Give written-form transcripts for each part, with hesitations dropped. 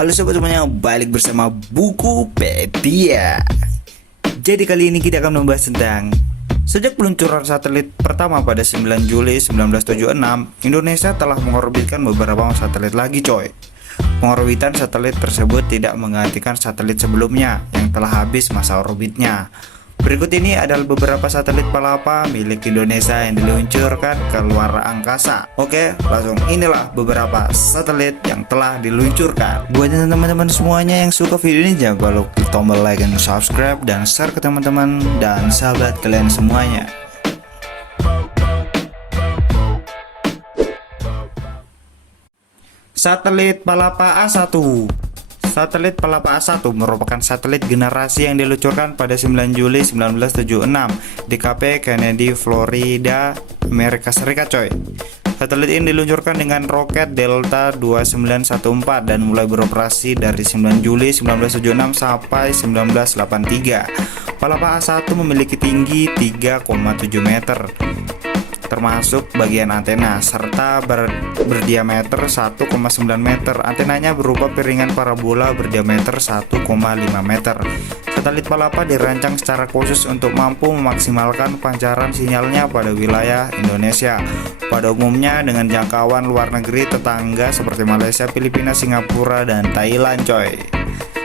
Halo sobat semuanya, balik bersama Bukupedia. Jadi kali ini kita akan membahas tentang sejak peluncuran satelit pertama pada 9 Juli 1976, Indonesia telah mengorbitkan beberapa satelit lagi coy. Pengorbitan satelit tersebut tidak menggantikan satelit sebelumnya yang telah habis masa orbitnya. Berikut ini adalah beberapa satelit palapa milik Indonesia yang diluncurkan ke luar angkasa. Oke, langsung inilah beberapa satelit yang telah diluncurkan. Buat teman-teman semuanya yang suka video ini, jangan lupa klik tombol like dan subscribe dan share ke teman-teman dan sahabat kalian semuanya. Satelit Palapa A1. Satelit Palapa A1 merupakan satelit generasi yang diluncurkan pada 9 Juli 1976 di KP Kennedy, Florida, Amerika Serikat coy. Satelit ini diluncurkan dengan roket Delta 2914 dan mulai beroperasi dari 9 Juli 1976 sampai 1983. Palapa A1 memiliki tinggi 3,7 meter termasuk bagian antena, serta berdiameter 1,9 meter. Antenanya berupa piringan parabola berdiameter 1,5 meter. Satelit Palapa dirancang secara khusus untuk mampu memaksimalkan pancaran sinyalnya pada wilayah Indonesia, pada umumnya dengan jangkauan luar negeri tetangga seperti Malaysia, Filipina, Singapura, dan Thailand coy.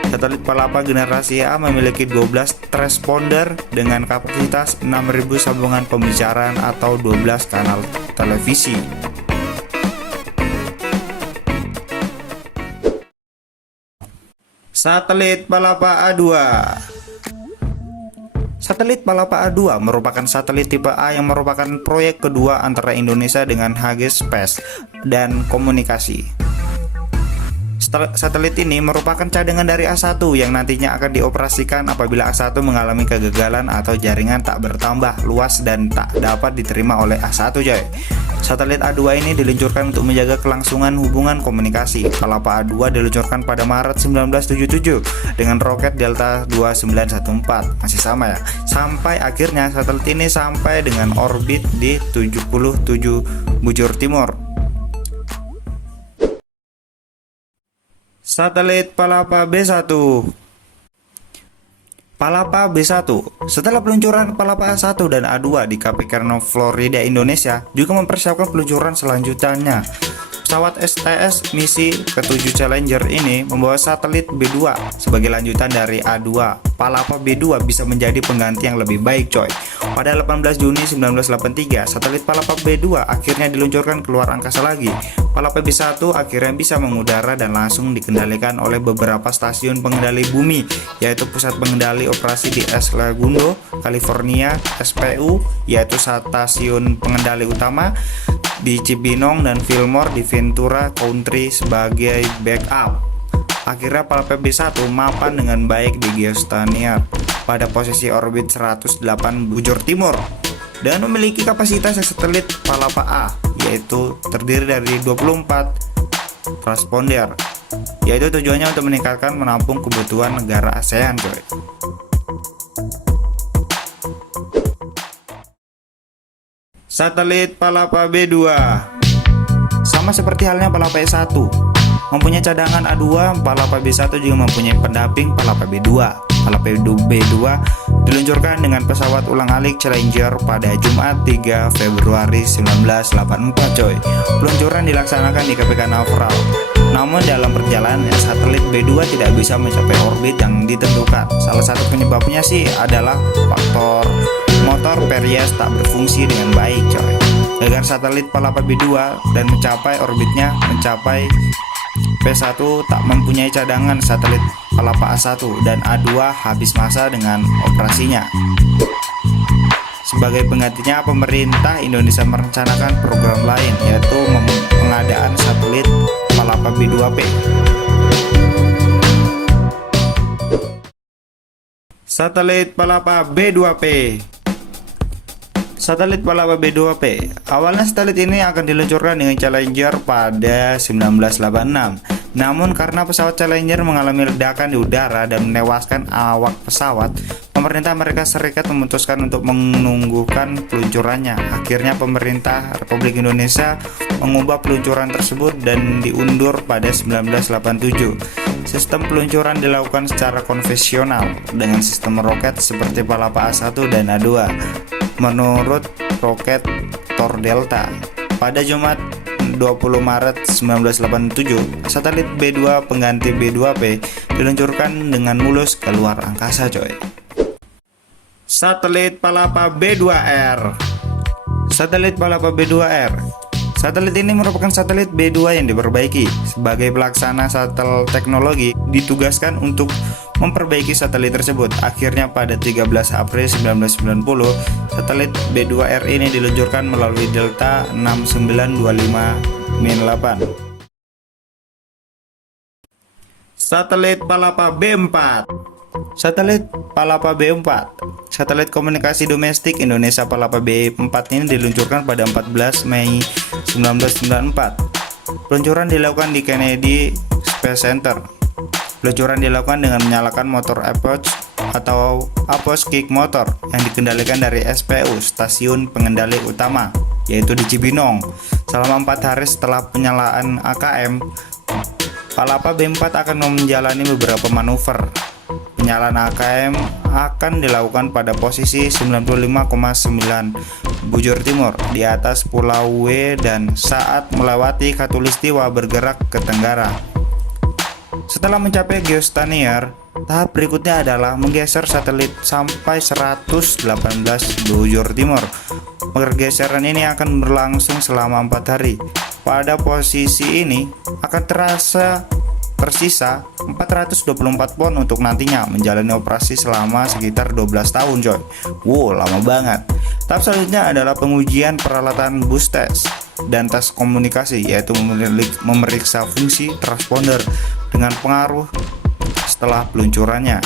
Satelit Palapa generasi A memiliki 12 transponder dengan kapasitas 6.000 sambungan pembicaraan atau 12 kanal televisi. Satelit Palapa A2. Satelit Palapa A2 merupakan satelit tipe A yang merupakan proyek kedua antara Indonesia dengan HG Space dan Komunikasi. Satelit ini merupakan cadangan dari A1 yang nantinya akan dioperasikan apabila A1 mengalami kegagalan atau jaringan tak bertambah luas dan tak dapat diterima oleh A1 coy. Satelit A2 ini diluncurkan untuk menjaga kelangsungan hubungan komunikasi. Palapa A2 diluncurkan pada Maret 1977 dengan roket Delta 2914, masih sama ya. Sampai akhirnya satelit ini sampai dengan orbit di 77 bujur timur. Satelit Palapa B1. Palapa B1. Setelah peluncuran Palapa A1 dan A2 di KP Kennedy, Florida, Indonesia, juga mempersiapkan peluncuran selanjutnya. Pesawat STS misi ke-7 Challenger ini membawa satelit B2 sebagai lanjutan dari A2. Palapa B2 bisa menjadi pengganti yang lebih baik coy. Pada 18 Juni 1983, satelit Palapa B2 akhirnya diluncurkan keluar angkasa lagi. Palapa B1 akhirnya bisa mengudara dan langsung dikendalikan oleh beberapa stasiun pengendali bumi, yaitu Pusat Pengendali Operasi di El Segundo, California, SPU, yaitu stasiun pengendali utama di Cibinong, dan Fillmore di Ventura Country sebagai backup. Akhirnya Palapa B1 mapan dengan baik di geostasioner pada posisi orbit 108 bujur timur dan memiliki kapasitas satelit Palapa A, yaitu terdiri dari 24 transponder, yaitu tujuannya untuk meningkatkan menampung kebutuhan negara ASEAN coy. Satelit Palapa B2. Sama seperti halnya Palapa E1 mempunyai cadangan A2, Palapa B1 juga mempunyai pendamping Palapa B2. Palapa B2 diluncurkan dengan pesawat ulang-alik Challenger pada Jumat 3 Februari 1984 coy. Peluncuran dilaksanakan di KP Canaveral. Namun dalam perjalanan satelit B2 tidak bisa mencapai orbit yang ditentukan. Salah satu penyebabnya sih adalah faktor motor Peries tak berfungsi dengan baik coy. Agar satelit Palapa B2 dan mencapai orbitnya mencapai P1 tak mempunyai cadangan, satelit Palapa A1 dan A2 habis masa dengan operasinya. Sebagai penggantinya, pemerintah Indonesia merencanakan program lain, yaitu pengadaan satelit Palapa B2P. Satelit Palapa B2P. Satelit Palapa B2P. Awalnya satelit ini akan diluncurkan dengan Challenger pada 1986. Namun karena pesawat Challenger mengalami ledakan di udara dan menewaskan awak pesawat, pemerintah Amerika Serikat memutuskan untuk menunggukan peluncurannya. Akhirnya pemerintah Republik Indonesia mengubah peluncuran tersebut dan diundur pada 1987. Sistem peluncuran dilakukan secara konvensional dengan sistem roket seperti Palapa A1 dan A2 menurut roket Thor Delta. Pada Jumat 20 Maret 1987, satelit B2 pengganti B2P diluncurkan dengan mulus keluar angkasa, coy. Satelit Palapa B2R. Satelit Palapa B2R. Satelit ini merupakan satelit B2 yang diperbaiki. Sebagai pelaksana satelit teknologi, ditugaskan untuk memperbaiki satelit tersebut. Akhirnya pada 13 April 1990, satelit B2R ini diluncurkan melalui Delta 6925-8. Satelit Palapa B4. Satelit Palapa B4. Satelit komunikasi domestik Indonesia Palapa B4 ini diluncurkan pada 14 Mei 1994. Peluncuran dilakukan di Kennedy Space Center. Peluncuran dilakukan dengan menyalakan motor Approach atau Approach Kick Motor yang dikendalikan dari SPU, stasiun pengendali utama, yaitu di Cibinong. Selama 4 hari setelah penyalaan AKM, Palapa B4 akan menjalani beberapa manuver. Penyalaan AKM akan dilakukan pada posisi 95,9 bujur timur di atas Pulau W dan saat melewati Khatulistiwa bergerak ke tenggara. Setelah mencapai geostanier, tahap berikutnya adalah menggeser satelit sampai 118 bujur timur. Pergeseran ini akan berlangsung selama 4 hari. Pada posisi ini akan tersisa 424 pon untuk nantinya menjalani operasi selama sekitar 12 tahun, coy. Wow, lama banget. Tahap selanjutnya adalah pengujian peralatan bus test dan tes komunikasi, yaitu memeriksa fungsi transponder dengan pengaruh setelah peluncurannya.